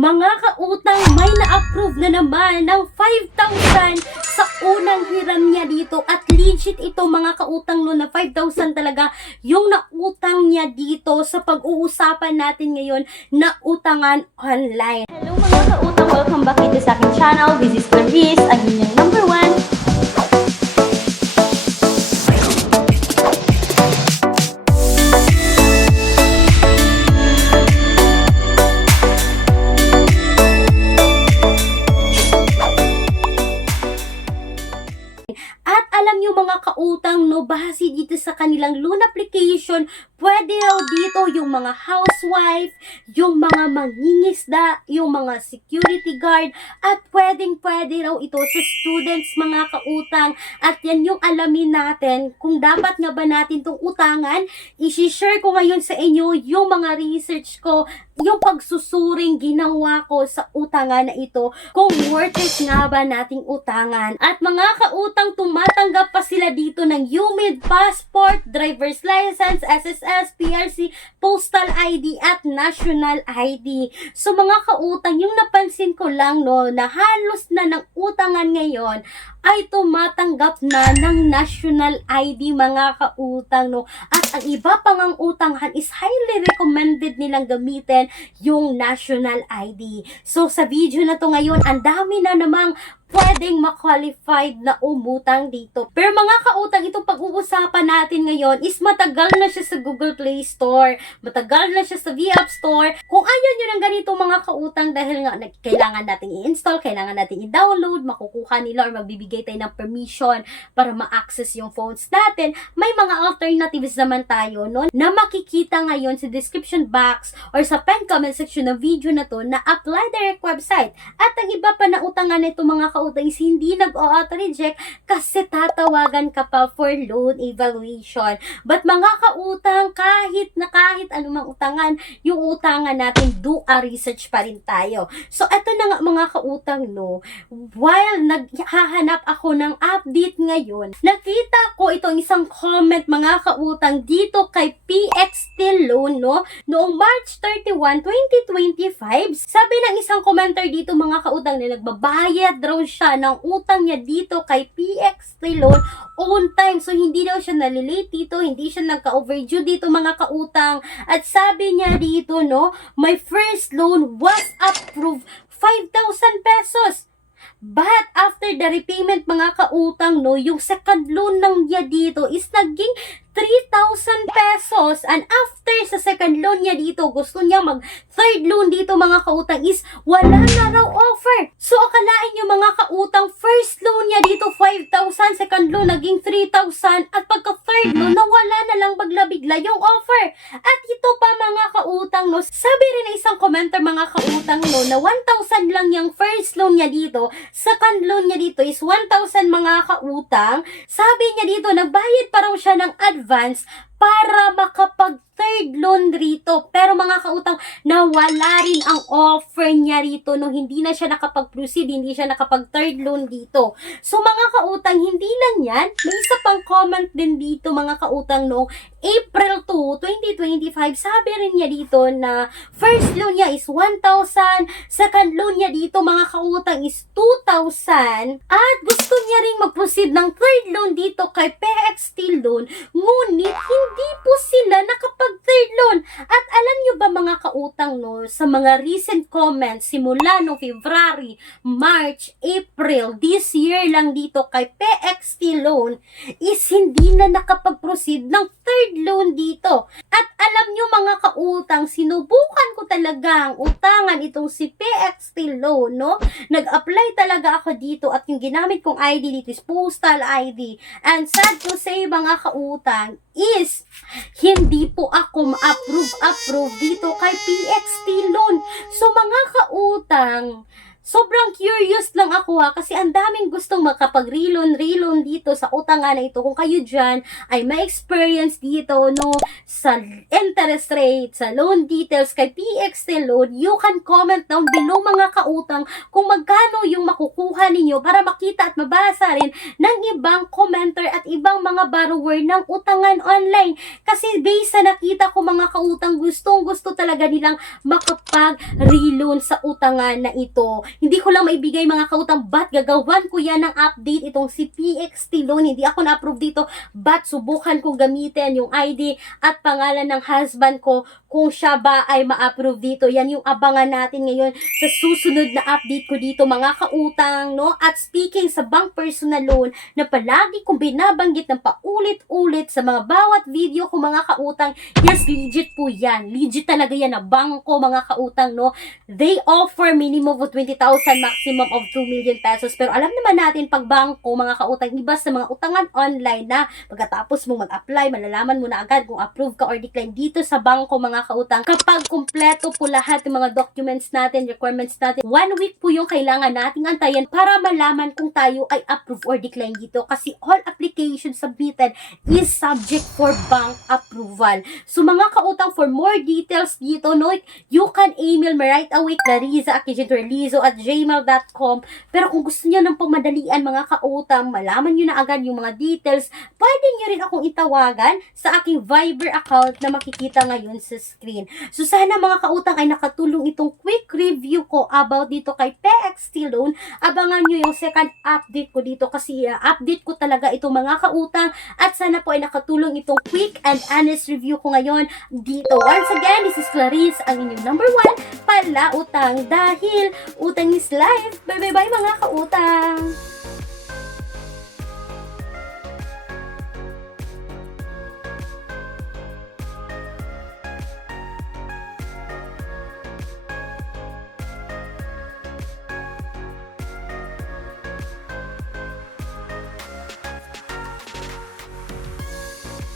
Mga kautang, may na-approve na naman ng 5,000 sa unang hiram niya dito. At legit ito mga kautang no, na 5,000 talaga yung nautang niya dito sa pag-uusapan natin ngayon na utangan online. Hello mga kautang, welcome back dito sa aking channel. This is Clarice, ang inyong number 1. At alam nyo mga kautang, no, base dito sa kanilang loan application, pwede raw dito yung mga housewife, yung mga mangingisda, yung mga security guard, at pwede raw ito sa students mga kautang. At yan yung alamin natin kung dapat nga ba natin itong utangan. I-share ko ngayon sa inyo yung mga research ko, yung pagsusuring ginawa ko sa utangan na ito, kung worth it nga ba nating utangan. At mga kautang, tumatanggap pa sila dito ng UMID, passport, driver's license, SSS, PRC, postal ID at national ID. So mga kautang, yung napansin ko lang no, na halos na ng utangan ngayon ay tumatanggap na ng national ID mga kautang no. At ang iba pang ang utangan is highly recommended nilang gamitin yung national ID. So sa video na to ngayon, ang dami na namang pwedeng ma-qualified na umutang dito. Pero mga kautang, itong pag-uusapan natin ngayon is matagal na siya sa Google Play Store, matagal na siya sa VApp Store. Kung ayaw nyo ng ganito mga kautang, dahil nga kailangan natin i-install, kailangan natin i-download, makukuha nila or magbibigay tayo ng permission para ma-access yung phones natin, may mga alternatives naman tayo no, na makikita ngayon sa description box or sa pen comment section ng video na to na Apply Direct website. At ang iba pa na utangan nito mga kautang is hindi nag-auto-reject kasi tatawagan ka pa for loan evaluation. But mga kautang, kahit anumang utangan, yung utangan natin, do a research pa rin tayo. So, eto na nga mga kautang, no, while naghahanap ako ng update ngayon, nakita ko itong isang comment mga kautang dito kay PXT Loan, no, noong March 31, 2025. Sabi ng isang commenter dito mga kautang na nagbabayad daw siya ng utang niya dito kay PXT Loan on time. So, hindi daw siya nalilate dito, hindi siya nagka-overdue dito mga kautang. At sabi niya dito, no, my first loan was approved 5,000 pesos. But after the repayment mga kautang, no, yung second loan ng niya dito is naging 3,000 pesos. And after sa second loan niya dito, gusto niya mag third loan dito mga kautang is wala na raw offer. So akalain nyo mga kautang, first loan niya dito 5,000, second loan naging 3,000, at pagka third loan, nawala na lang bigla yung offer. At ito pa mga kautang, no, sabi rin na isang commenter mga kautang, no, na 1,000 lang yung first loan niya dito, second loan niya dito is 1,000 mga kautang. Sabi niya dito, nagbayad pa raw siya ng advance para makapag third loan rito. Pero mga kautang, nawala rin ang offer niya rito no, hindi na siya nakapag-proceed, hindi siya nakapag third loan dito. So mga kautang, hindi lang yan, may isa pang comment din dito mga kautang no, April 2, 2025, sabi rin niya dito na first loan niya is 1,000, second loan niya dito mga kautang is 2,000, at gusto niya rin mag-proceed ng third loan dito kay PXT Loan, ngunit hindi po sila nakapag-third loan. At alam nyo ba mga kautang no, sa mga recent comments simula no February, March, April, this year lang dito kay PXT Loan is hindi na nakapag-proceed ng third loan dito. At alam nyo mga kautang, sinubukan ko talagang utangan itong si PXT Loan, no? Nag-apply talaga ako dito at yung ginamit kong ID dito is postal ID. And sad to say mga kautang is hindi po ako ma-approve dito kay PXT Loan. So mga kautang, sobrang curious lang ako kasi ang daming gustong makapag-relon dito sa utangan na ito. Kung kayo dyan ay may experience dito, no, sa interest rate, sa loan details kay PXT Loan, you can comment down below mga kautang kung magkano yung makukuha ninyo para makita at mabasa rin ng ibang commenter at ibang mga borrower ng utangan online. Kasi based sa nakita ko mga kautang, gustong-gusto talaga nilang makapag-reloan sa utangan na ito. Hindi ko lang maibigay mga kautang, but gagawan ko yan ng update itong si PXT Loan. Hindi ako na-approve dito, but subukan kong gamitin yung ID at pangalan ng husband ko kung siya ba ay ma-approve dito. Yan yung abangan natin ngayon sa susunod na update ko dito mga kautang, no? At speaking sa bank personal loan na palagi kong binabanggit ng paulit-ulit sa mga bawat video ko mga kautang, yes, legit po yan. Legit talaga yan na bangko mga kautang, no? They offer minimum of 20,000, maximum of 2 million pesos. Pero alam naman natin pag bangko mga kautang, iba sa mga utangan online na pagkatapos mo mag-apply, malalaman mo na agad kung approve ka or decline. Dito sa bangko mga kautang, kapag kumpleto po lahat ng mga documents natin, requirements natin, 1 week po yung kailangan nating antayin para malaman kung tayo ay approve or decline dito. Kasi all applications submitted is subject for bank approval. So mga kautang, for more details dito, no, you can email me right away, clariza@gmail.com. Pero kung gusto niyo ng pamadalian mga kautang, malaman niyo na agad yung mga details, pwede niyo rin akong itawagan sa aking Viber account na makikita ngayon sa screen. So sana mga kautang ay nakatulong itong quick review ko about dito kay PXT Loan. Abangan niyo yung second update ko dito kasi update ko talaga itong mga kautang at sana po ay nakatulong itong quick and honest review ko ngayon dito. Once again, this is Clarice, ang inyong number 1 pala utang dahil utang is life. Bye bye bye mga kautang!